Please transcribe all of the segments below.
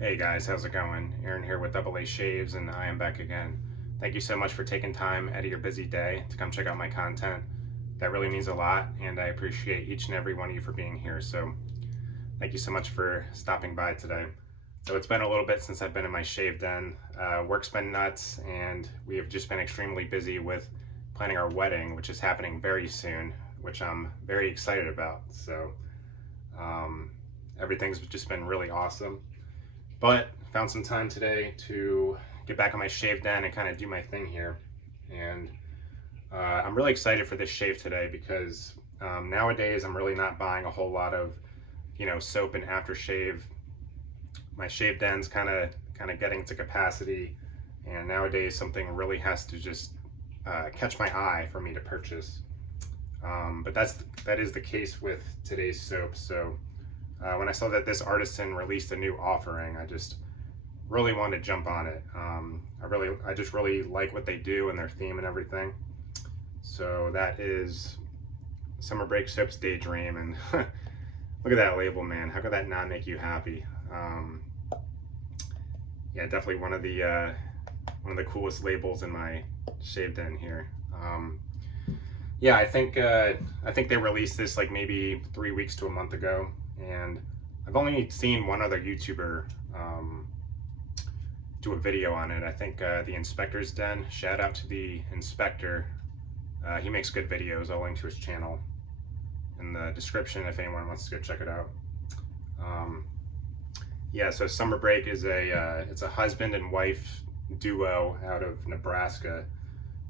Hey guys, how's it going? Aaron here with Double A Shaves, and I am back again. Thank you so much for taking time out of your busy day to come check out my content. That really means a lot, and I appreciate each and every one of you for being here. So thank you so much for stopping by today. So it's been a little bit since I've been in my shave den. Work's been nuts, and we have just been extremely busy with planning our wedding, which is happening very soon, which I'm very excited about. So um, everything's just been really awesome. But found some time today to get back on my shave den and kind of do my thing here. And I'm really excited for this shave today because nowadays I'm really not buying a whole lot of, soap and aftershave. My shave den's kind of getting to capacity, and nowadays something really has to just catch my eye for me to purchase. But that is the case with today's soap. So when I saw that this artisan released a new offering, I just really wanted to jump on it. I just really like what they do and their theme and everything. So that is Summer Break Soap's Daydream, and look at that label, man. How could that not make you happy? Yeah, definitely one of the coolest labels in my shave den here. Yeah, I think they released this like maybe 3 weeks to a month ago, and I've only seen one other YouTuber do a video on it. I think the Inspector's Den. Shout out to the Inspector. He makes good videos. I'll link to his channel in the description if anyone wants to go check it out. Yeah, so Summer Break is it's a husband and wife duo out of Nebraska,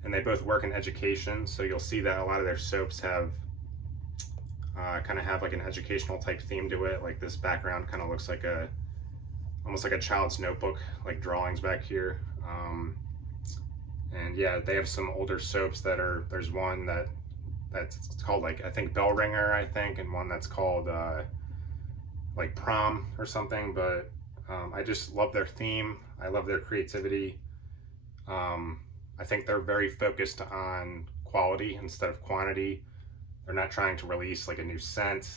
and they both work in education. So you'll see that a lot of their soaps have kind of have like an educational type theme to it. Like this background kind of looks like almost like a child's notebook, like drawings back here. And yeah, they have some older soaps there's one that's called like, I think Bell Ringer, I think, and one that's called like Prom or something. But I just love their theme. I love their creativity. I think they're very focused on quality instead of quantity. They're not trying to release like a new scent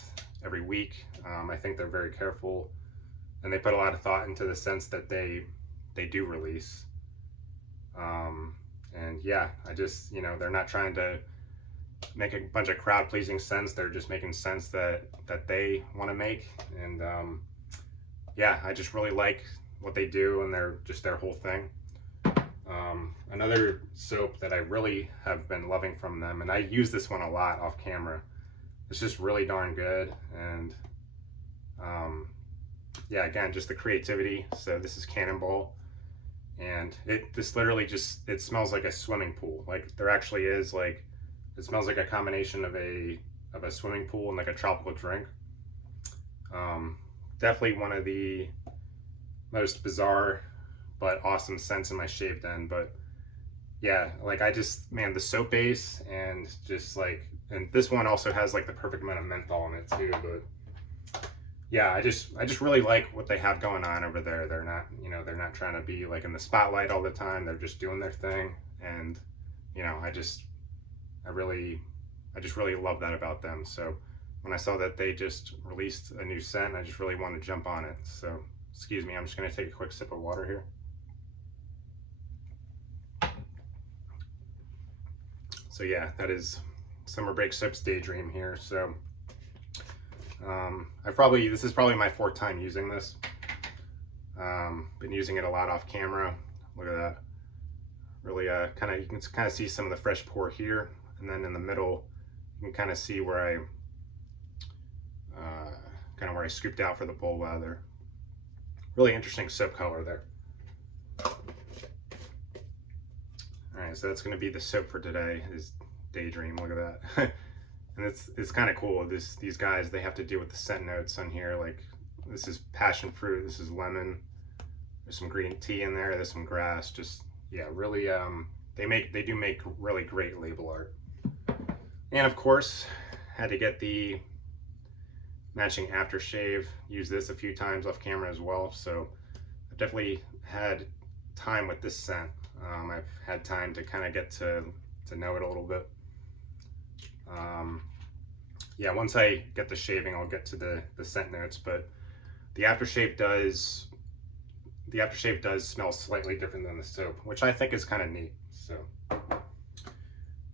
every week. I think they're very careful, and they put a lot of thought into the scents that they do release. And yeah, they're not trying to make a bunch of crowd pleasing scents. They're just making scents that they want to make. And yeah, I just really like what they do, and their whole thing. Another soap that I really have been loving from them, and I use this one a lot off camera. It's just really darn good. And yeah, again, just the creativity. So this is Cannonball, and this literally just, it smells like a swimming pool. Like there actually is like, it smells like a combination of a swimming pool and like a tropical drink. Definitely one of the most bizarre but awesome scents in my shave den. But yeah, like man, the soap base, and just like, and this one also has like the perfect amount of menthol in it too. But yeah, I just really like what they have going on over there. They're not trying to be like in the spotlight all the time. They're just doing their thing. And I just really love that about them. So when I saw that they just released a new scent, I just really wanted to jump on it. So excuse me, I'm just going to take a quick sip of water here. So yeah, that is Summer Break Soap's Daydream here. So this is probably my 4th time using this. Been using it a lot off camera. Look at that. Really you can kind of see some of the fresh pour here, and then in the middle you can kind of see where I scooped out for the bull leather. Really interesting soap color there. Alright, so that's going to be the soap for today, is Daydream. Look at that. And it's kind of cool. These guys, they have to deal with the scent notes on here. Like this is passion fruit, this is lemon, there's some green tea in there, there's some grass. Just yeah, really they do make really great label art. And of course, had to get the matching aftershave. Use this a few times off camera as well. So I've definitely had time with this scent. I've had time to kind of get to know it a little bit. Yeah, once I get the shaving, I'll get to the scent notes, but the aftershave does the aftershave does smell slightly different than the soap, which I think is kind of neat. So, all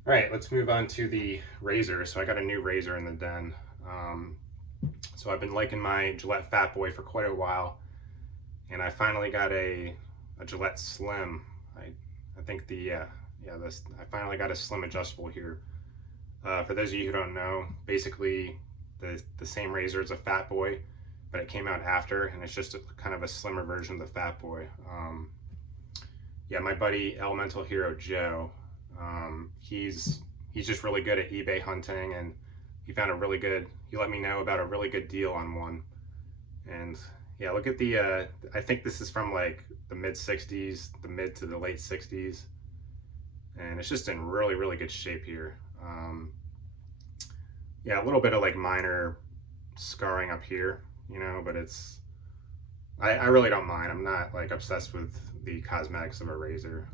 right, let's move on to the razor. So I got a new razor in the den. So I've been liking my Gillette Fat Boy for quite a while, and I finally got a Gillette Slim. I think I finally got a Slim Adjustable here. For those of you who don't know, basically the same razor as a Fat Boy, but it came out after, and it's just kind of a slimmer version of the Fat Boy. Yeah, my buddy Elemental Hero Joe, he's just really good at eBay hunting, and he let me know about a really good deal on one. And yeah, look at the, I think this is from like the mid 60s, the mid to the late 60s. And it's just in really, really good shape here. Yeah, a little bit of like minor scarring up here, you know, but I really don't mind. I'm not like obsessed with the cosmetics of a razor.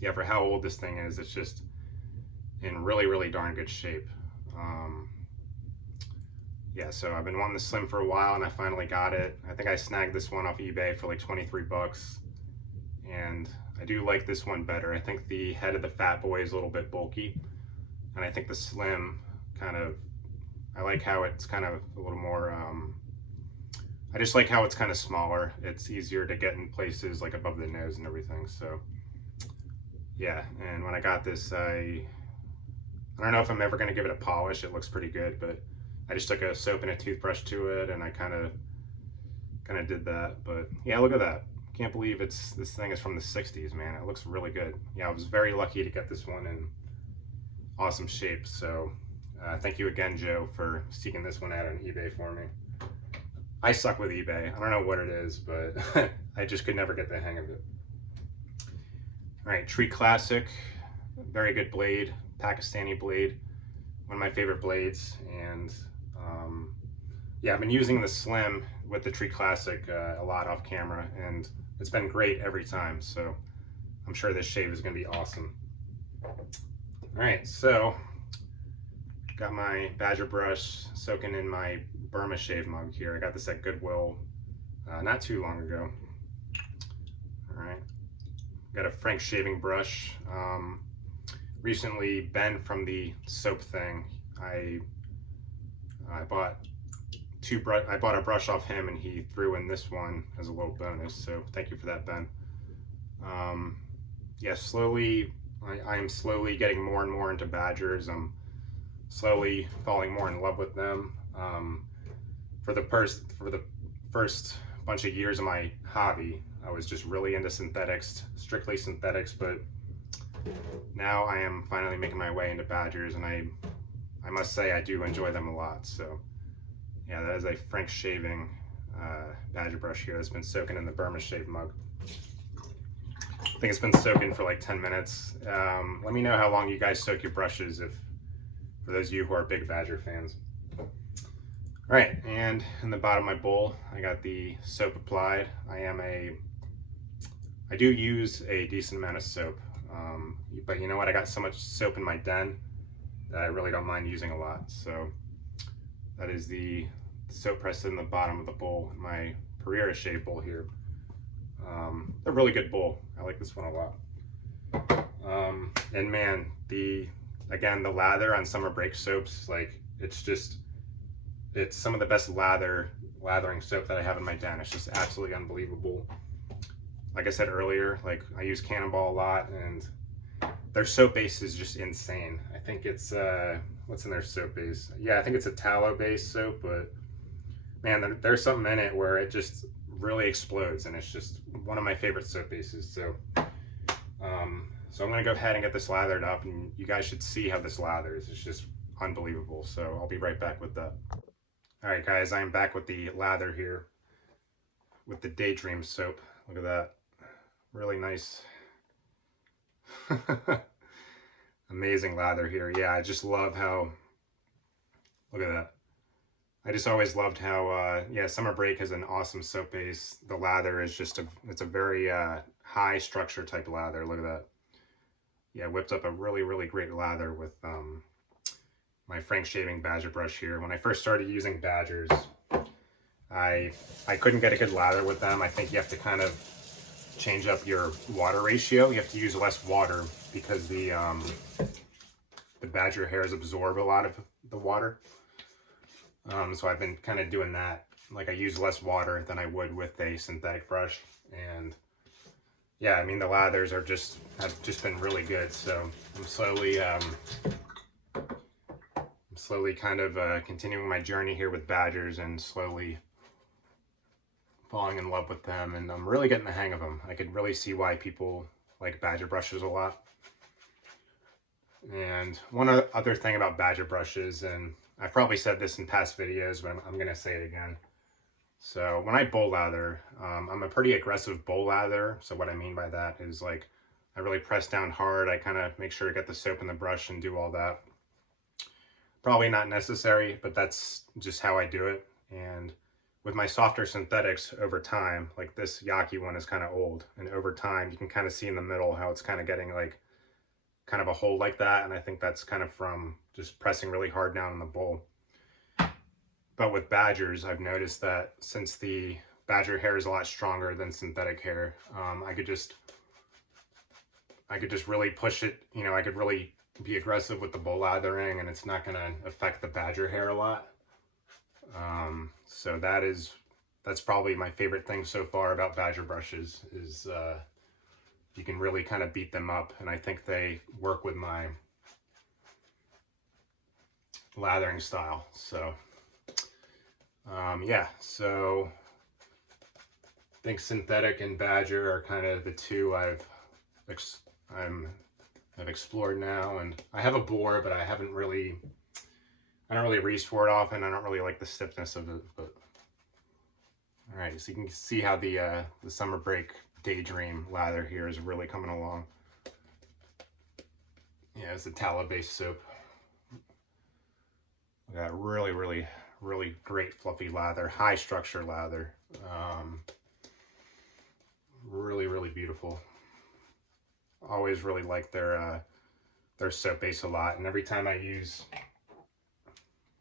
Yeah, for how old this thing is, it's just in really, really darn good shape. Yeah, so I've been wanting the Slim for a while, and I finally got it. I think I snagged this one off eBay for like 23 bucks, and I do like this one better. I think the head of the Fat Boy is a little bit bulky, and I think the Slim I like how it's kind of a little more, I just like how it's kind of smaller. It's easier to get in places like above the nose and everything. So yeah, and when I got this, I don't know if I'm ever going to give it a polish. It looks pretty good, but I just took a soap and a toothbrush to it, and I kind of did that. But yeah, look at that. Can't believe this thing is from the 60s, man. It looks really good. Yeah, I was very lucky to get this one in awesome shape. So thank you again, Joe, for seeking this one out on eBay for me. I suck with eBay. I don't know what it is, but I just could never get the hang of it. All right, Tree Classic, very good blade, Pakistani blade, one of my favorite blades. And yeah, I've been using the Slim with the Tree Classic a lot off camera, and it's been great every time. So I'm sure this shave is going to be awesome. All right, so got my Badger brush soaking in my Burma shave mug here. I got this at Goodwill not too long ago. All right, got a Frank shaving brush. Recently, Ben from the soap thing, I bought a brush off him, and he threw in this one as a little bonus. So thank you for that, Ben. Yeah, I am slowly getting more and more into Badgers. I'm slowly falling more in love with them. For the first bunch of years of my hobby, I was just really into synthetics, strictly synthetics, but now I am finally making my way into Badgers, and I must say I do enjoy them a lot. So yeah, that is a Frank shaving Badger brush here that's been soaking in the Burma shave mug. I think it's been soaking for like 10 minutes. Let me know how long you guys soak your brushes, for those of you who are big Badger fans. All right, and in the bottom of my bowl, I got the soap applied. I do use a decent amount of soap, but you know what? I got so much soap in my den that I really don't mind using a lot. So that is the soap pressed in the bottom of the bowl, my Pereira shave bowl here. A really good bowl. I like this one a lot. And man, again, the lather on summer break soaps, like it's some of the best lathering soap that I have in my den. It's just absolutely unbelievable. Like I said earlier, like I use Cannonball a lot, and their soap base is just insane. I think it's what's in their soap base? Yeah, I think it's a tallow based soap, but man, there's something in it where it just really explodes, and it's just one of my favorite soap bases. So so I'm gonna go ahead and get this lathered up, and you guys should see how this lathers. It's just unbelievable. So I'll be right back with that. All right, guys, I'm back with the lather here with the Daydream soap. Look at that, really nice. Amazing lather here. Yeah, I just love how, look at that. I just always loved how, yeah, Summer Break has an awesome soap base. The lather is just it's a very high structure type lather. Look at that. Yeah, whipped up a really, really great lather with my Frank shaving Badger brush here. When I first started using Badgers, I couldn't get a good lather with them. I think you have to kind of change up your water ratio. You have to use less water because the badger hairs absorb a lot of the water. So I've been kind of doing that. Like I use less water than I would with a synthetic brush. And yeah, I mean the lathers have just been really good. So I'm slowly kind of continuing my journey here with badgers and slowly falling in love with them, and I'm really getting the hang of them. I could really see why people like badger brushes a lot. And one other thing about badger brushes, and I've probably said this in past videos, but I'm going to say it again. So when I bowl lather, I'm a pretty aggressive bowl lather. So what I mean by that is like I really press down hard. I kind of make sure to get the soap in the brush and do all that. Probably not necessary, but that's just how I do it. And with my softer synthetics over time, like this Yaki one is kind of old, and over time you can kind of see in the middle how it's kind of getting like kind of a hole like that, and I think that's kind of from just pressing really hard down in the bowl. But with badgers, I've noticed that since the badger hair is a lot stronger than synthetic hair, I could just really push it, you know, I could really be aggressive with the bowl lathering, and it's not going to affect the badger hair a lot. So that's probably my favorite thing so far about badger brushes is you can really kind of beat them up, and I think they work with my lathering style. So yeah, so I think synthetic and badger are kind of the two I've explored now, and I have a boar, but I don't really reach for it often. I don't really like the stiffness of it, but all right, so you can see how the summer break Daydream lather here is really coming along. Yeah, it's a tallow-based soap. We got really great fluffy lather, high structure lather. Really beautiful. Always really like their soap base a lot, and every time I use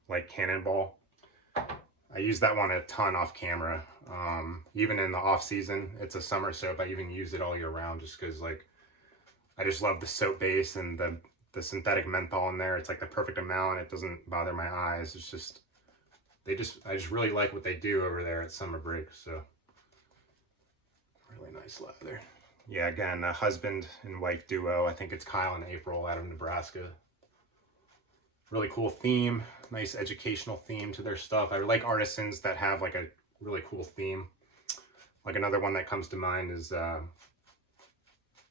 like Cannonball, I use that one a ton off camera. Even in the off season, it's a summer soap. I even use it all year round just because like I just love the soap base and the synthetic menthol in there. It's like the perfect amount. It doesn't bother my eyes. It's just I just really like what they do over there at summer break. So really nice lather. Yeah, again, a husband and wife duo. I think it's Kyle and April out of Nebraska. Really cool theme, nice educational theme to their stuff. I like artisans that have like a really cool theme. Like another one that comes to mind is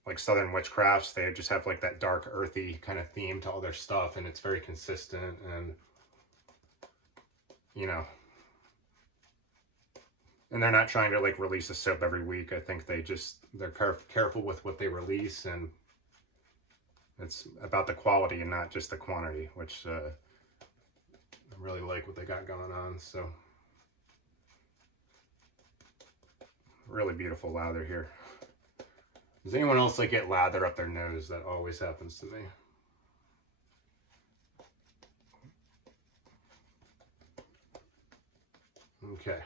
like Southern Witchcrafts. They just have like that dark earthy kind of theme to all their stuff, and it's very consistent, and you know, and they're not trying to like release a soap every week. I think they're careful with what they release, and it's about the quality and not just the quantity, which I really like what they got going on. So really beautiful lather here. Does anyone else like get lather up their nose? That always happens to me. Okay.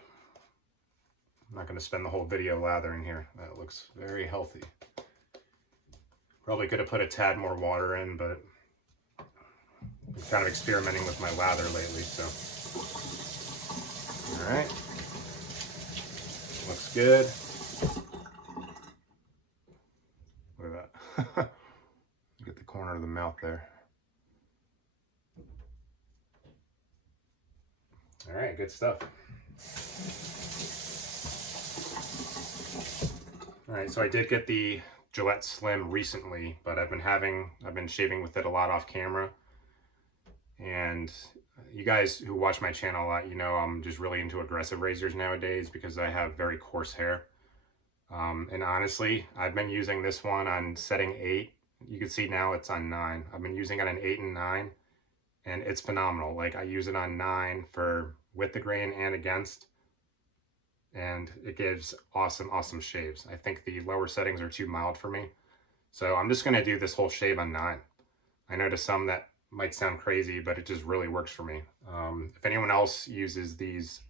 I'm not going to spend the whole video lathering here. That looks very healthy. Probably could have put a tad more water in, but I'm kind of experimenting with my lather lately, so. All right. Looks good. Look at that. Get the corner of the mouth there. All right, good stuff. All right, so I did get the Gillette Slim recently, but I've been shaving with it a lot off camera. And you guys who watch my channel a lot, you know I'm just really into aggressive razors nowadays because I have very coarse hair. And honestly, I've been using this one on setting 8. You can see now it's on 9. I've been using it on 8 and 9, and it's phenomenal. Like I use it on 9 for with the grain and against, and it gives awesome shaves. I think the lower settings are too mild for me, so I'm just gonna do this whole shave on 9. I know to some that might sound crazy, but it just really works for me. If anyone else uses these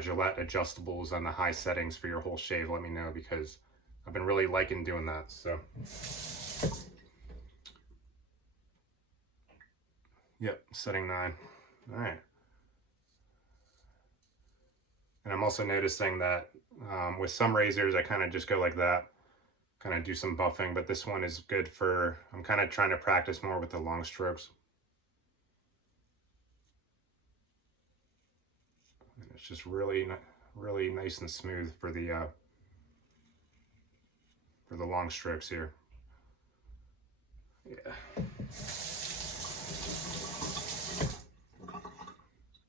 Gillette Adjustables on the high settings for your whole shave, let me know, because I've been really liking doing that. So yep, setting 9. All right. And I'm also noticing that with some razors, I kind of just go like that, kind of do some buffing, but this one is good for, I'm kind of trying to practice more with the long strokes. And it's just really, really nice and smooth for the long strokes here. Yeah.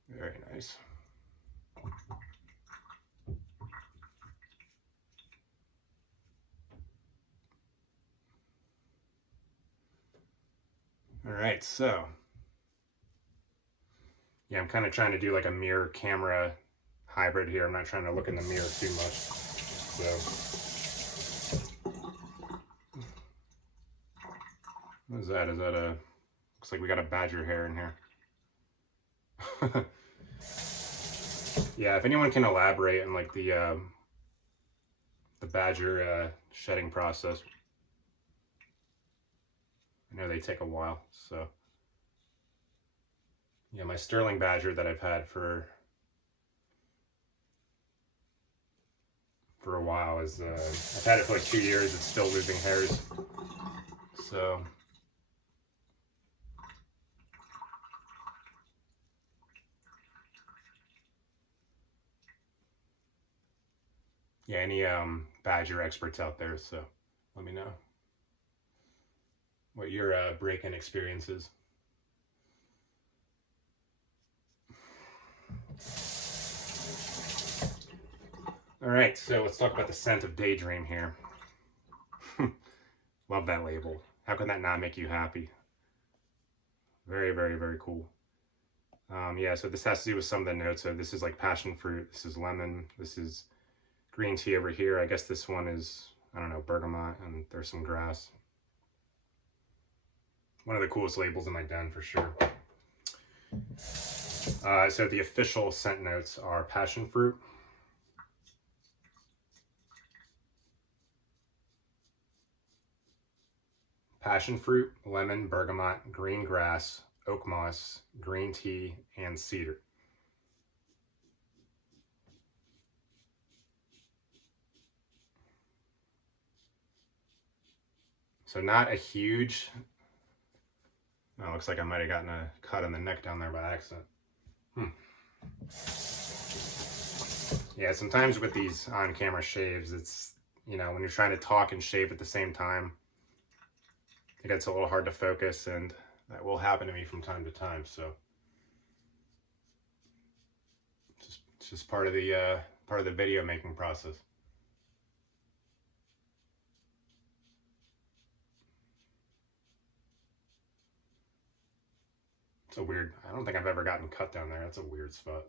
Very nice. All right, so yeah, I'm kind of trying to do like a mirror camera hybrid here. I'm not trying to look in the mirror too much. So what is that? Is that a, looks like we got a badger hair in here. Yeah, if anyone can elaborate on like the badger shedding process. I know they take a while, so yeah, my sterling badger that I've had for a while is I've had it for like 2 years. It's still losing hairs, so yeah, any badger experts out there, so let me know what your break-in experience is. All right, so let's talk about the scent of Daydream here. Love that label. How can that not make you happy? Very, very, very cool. Yeah, so this has to do with some of the notes. So this is like passion fruit, this is lemon, this is green tea over here. I guess this one is, I don't know, bergamot, and there's some grass. One of the coolest labels in my den for sure. So the official scent notes are passion fruit, lemon, bergamot, green grass, oak moss, green tea, and cedar. So not a huge, oh, looks like I might have gotten a cut on the neck down there by accident. Yeah, sometimes with these on-camera shaves, it's, you know, when you're trying to talk and shave at the same time, it gets a little hard to focus, and that will happen to me from time to time. So it's just part of the video making process. It's a weird, I don't think I've ever gotten cut down there. That's a weird spot.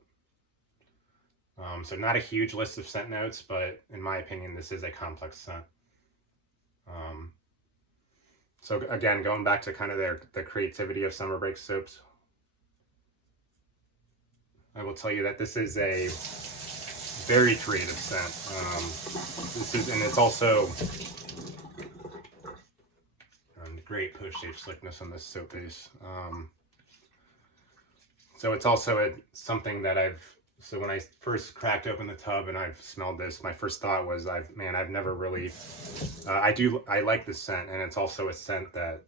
So not a huge list of scent notes, but in my opinion, this is a complex scent. So again, going back to kind of the creativity of summer break soaps, I will tell you that this is a very creative scent. This is, and it's also great post-shave slickness on this soap base. So it's also something that so when I first cracked open the tub and I've smelled this, my first thought was, I've never really, I like this scent, and it's also a scent that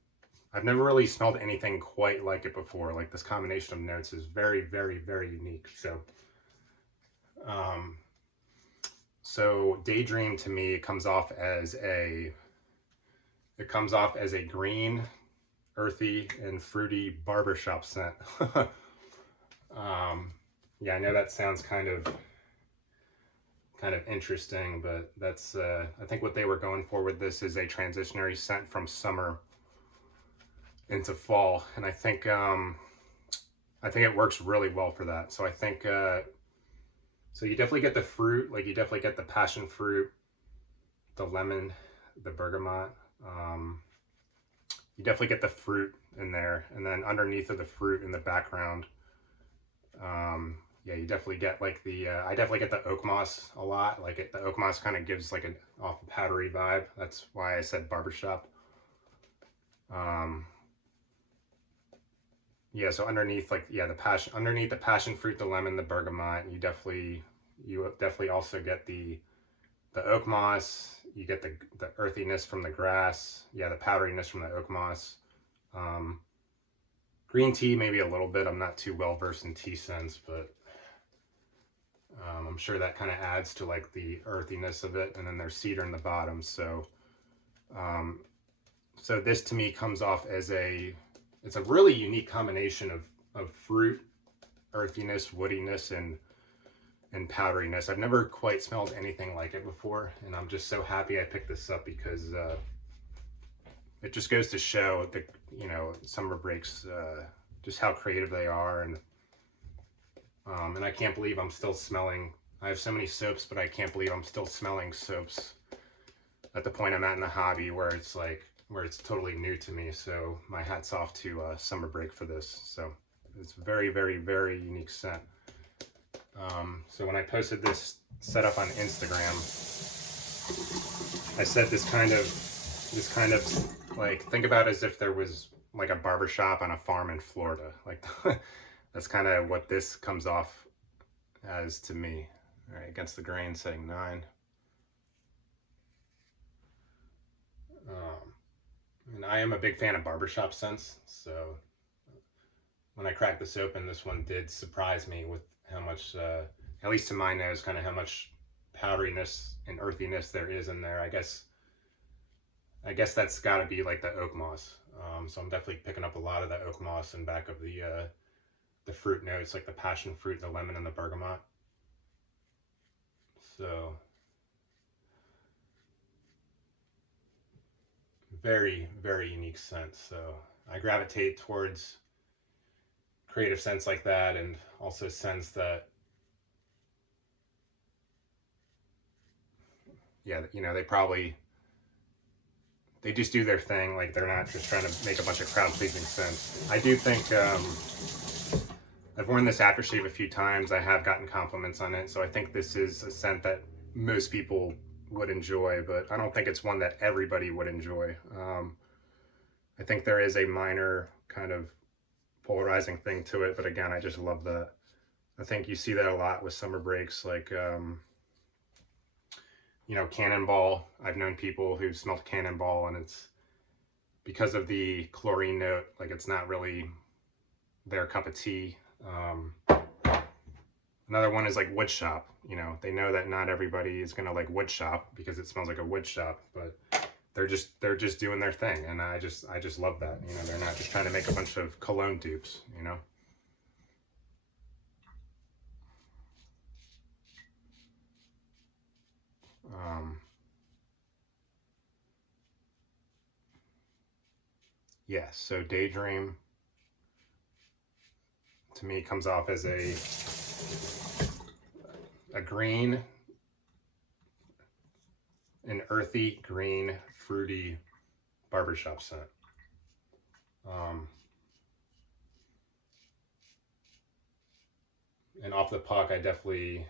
I've never really smelled anything quite like it before. Like, this combination of notes is very, very, very unique. So Daydream to me comes off as a green, earthy, and fruity barbershop scent. Yeah, I know that sounds kind of interesting, but that's I think what they were going for with this is a transitionary scent from summer into fall, and I think it works really well for that. So I think so you definitely get the fruit, like you definitely get the passion fruit, the lemon, the bergamot. You definitely get the fruit in there, and then underneath of the fruit in the background, yeah, you definitely get like the, I definitely get the oak moss a lot. Like the oak moss kind of gives like an off a powdery vibe. That's why I said barbershop. Um, yeah, so underneath like, yeah, underneath the passion fruit, the lemon, the bergamot, you definitely also get the oak moss. You get the earthiness from the grass. Yeah, the powderiness from the oak moss. Um, Green tea, maybe a little bit. I'm not too well versed in tea scents, but I'm sure that kind of adds to like the earthiness of it. And then there's cedar in the bottom. Um, so this to me comes off as it's a really unique combination of fruit, earthiness, woodiness, and powderiness. I've never quite smelled anything like it before, and I'm just so happy I picked this up because it just goes to show the, you know, Summer Breaks, just how creative they are, and I can't believe I'm still smelling. I have so many soaps, but I can't believe I'm still smelling soaps at the point I'm at in the hobby where it's like, where it's totally new to me. So my hat's off to Summer Break for this. So it's very, very, very unique scent. So when I posted this setup on Instagram, I said this kind of like, think about it as if there was like a barbershop on a farm in Florida. Like that's kind of what this comes off as to me. All right, against the grain, setting 9. And I am a big fan of barbershop scents, so when I cracked this open, this one did surprise me with how much, at least to my nose, kind of how much powderiness and earthiness there is in there. I guess that's got to be like the oak moss. So I'm definitely picking up a lot of the oak moss in back of the fruit notes, like the passion fruit, the lemon, and the bergamot. So very, very unique scent. So I gravitate towards creative scents like that, and also scents that, yeah, you know, they just do their thing. Like they're not just trying to make a bunch of crowd pleasing scents. I do think I've worn this aftershave a few times. I have gotten compliments on it, so I think this is a scent that most people would enjoy, but I don't think it's one that everybody would enjoy. I think there is a minor kind of polarizing thing to it, but again, I just love that. I think you see that a lot with Summer Breaks, like you know, Cannonball. I've known people who've smelled Cannonball, and it's because of the chlorine note, like it's not really their cup of tea. Another one is like wood shop. You know, they know that not everybody is gonna like wood shop because it smells like a wood shop, but they're just doing their thing, and I just love that. You know, they're not just trying to make a bunch of cologne dupes. You know. Um, yeah. So Daydream to me comes off as a green, an earthy green, fruity barbershop scent. Um, and off the puck, I definitely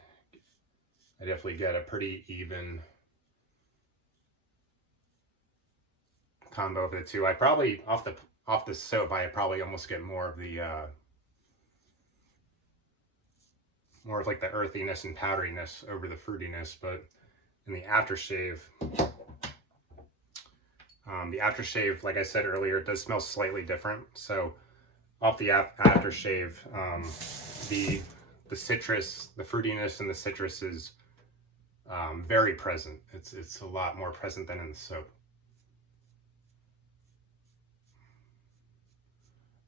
get a pretty even combo of the two. I probably off the soap, I probably almost get more of the more of like the earthiness and powderiness over the fruitiness, but in the aftershave, like I said earlier, it does smell slightly different. So off the aftershave, the citrus, the fruitiness and the citrus is very present. It's a lot more present than in the soap.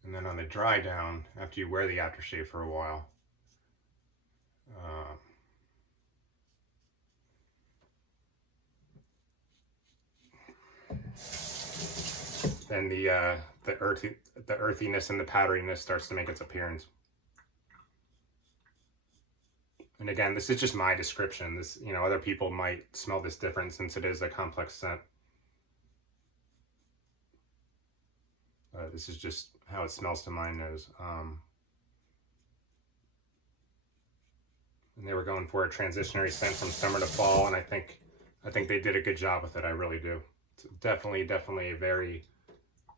And then on the dry down, after you wear the aftershave for a while, uh, then the earthiness and the powderiness starts to make its appearance. And again, this is just my description. This, you know, other people might smell this different since it is a complex scent. This is just how it smells to my nose. and they were going for a transitionary scent from summer to fall, and I think they did a good job with it. I really do. It's definitely a very,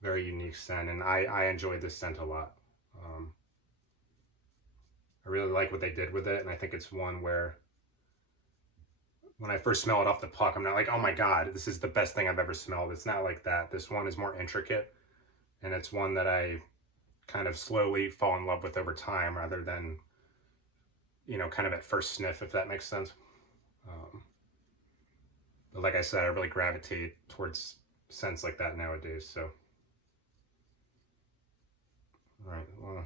very unique scent, and I enjoyed this scent a lot. I really like what they did with it, and I think it's one where when I first smell it off the puck, I'm not like, oh my God, this is the best thing I've ever smelled. It's not like that. This one is more intricate, and it's one that I kind of slowly fall in love with over time rather than, you know, kind of at first sniff, if that makes sense. But like I said, I really gravitate towards scents like that nowadays, so. All right, well,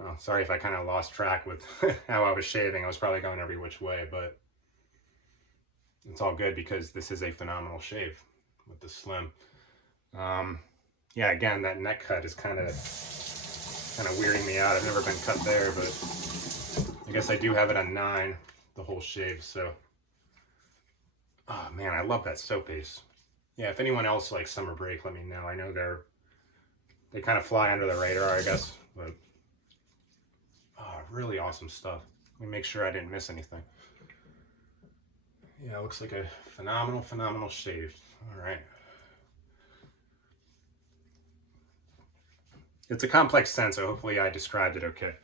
oh, sorry if I kind of lost track with how I was shaving. I was probably going every which way, but it's all good because this is a phenomenal shave with the Slim. Yeah, again, that neck cut is kind of weirding me out. I've never been cut there, but I guess I do have it on 9, the whole shave, so. Oh man, I love that soap base. Yeah, if anyone else likes Summer Break, let me know. I know they kind of fly under the radar, I guess, but oh, really awesome stuff. Let me make sure I didn't miss anything. Yeah, it looks like a phenomenal shave. All right. It's a complex scent, so hopefully I described it okay.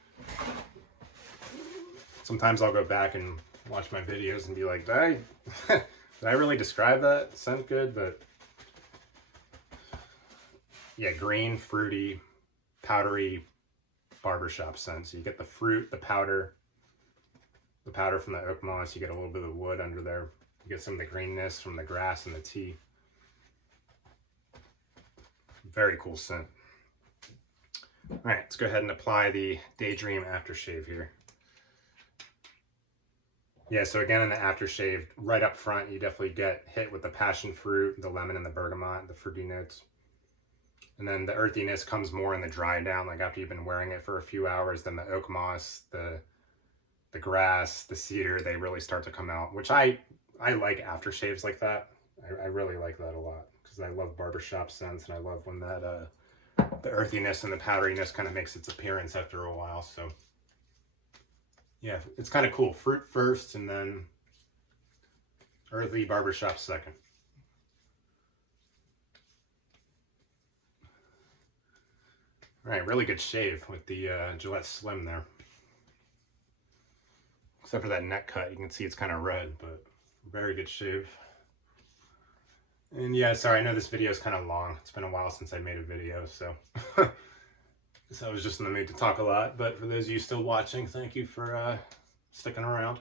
Sometimes I'll go back and watch my videos and be like, did I really describe that scent good? But yeah, green, fruity, powdery barbershop scent. So you get the fruit, the powder from the oak moss. You get a little bit of wood under there. You get some of the greenness from the grass and the tea. Very cool scent. All right, let's go ahead and apply the Daydream aftershave here. Yeah, so again, in the aftershave, right up front, you definitely get hit with the passion fruit, the lemon and the bergamot, the fruity notes. And then the earthiness comes more in the dry down, like after you've been wearing it for a few hours. Then the oak moss, the grass, the cedar, they really start to come out, which I like aftershaves like that. I really like that a lot because I love barbershop scents, and I love when that the earthiness and the powderiness kind of makes its appearance after a while. So yeah, it's kind of cool. Fruit first and then earthy barbershop second. All right, really good shave with the Gillette Slim there. Except for that neck cut, you can see it's kind of red, but very good shave. And yeah, sorry, I know this video is kind of long. It's been a while since I made a video, so so I was just in the mood to talk a lot. But for those of you still watching, thank you for sticking around.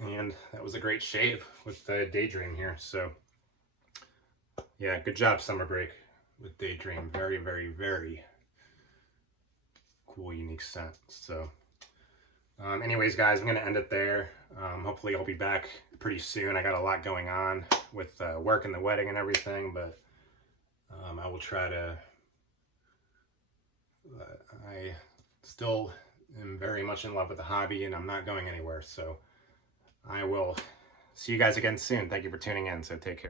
And that was a great shave with the Daydream here. So yeah, good job, Summer Break, with Daydream. Very, very, very cool, unique scent. So anyways, guys, I'm going to end it there. Hopefully I'll be back pretty soon. I got a lot going on with work and the wedding and everything, but I will try to. I still am very much in love with the hobby, and I'm not going anywhere. So I will see you guys again soon. Thank you for tuning in. So take care.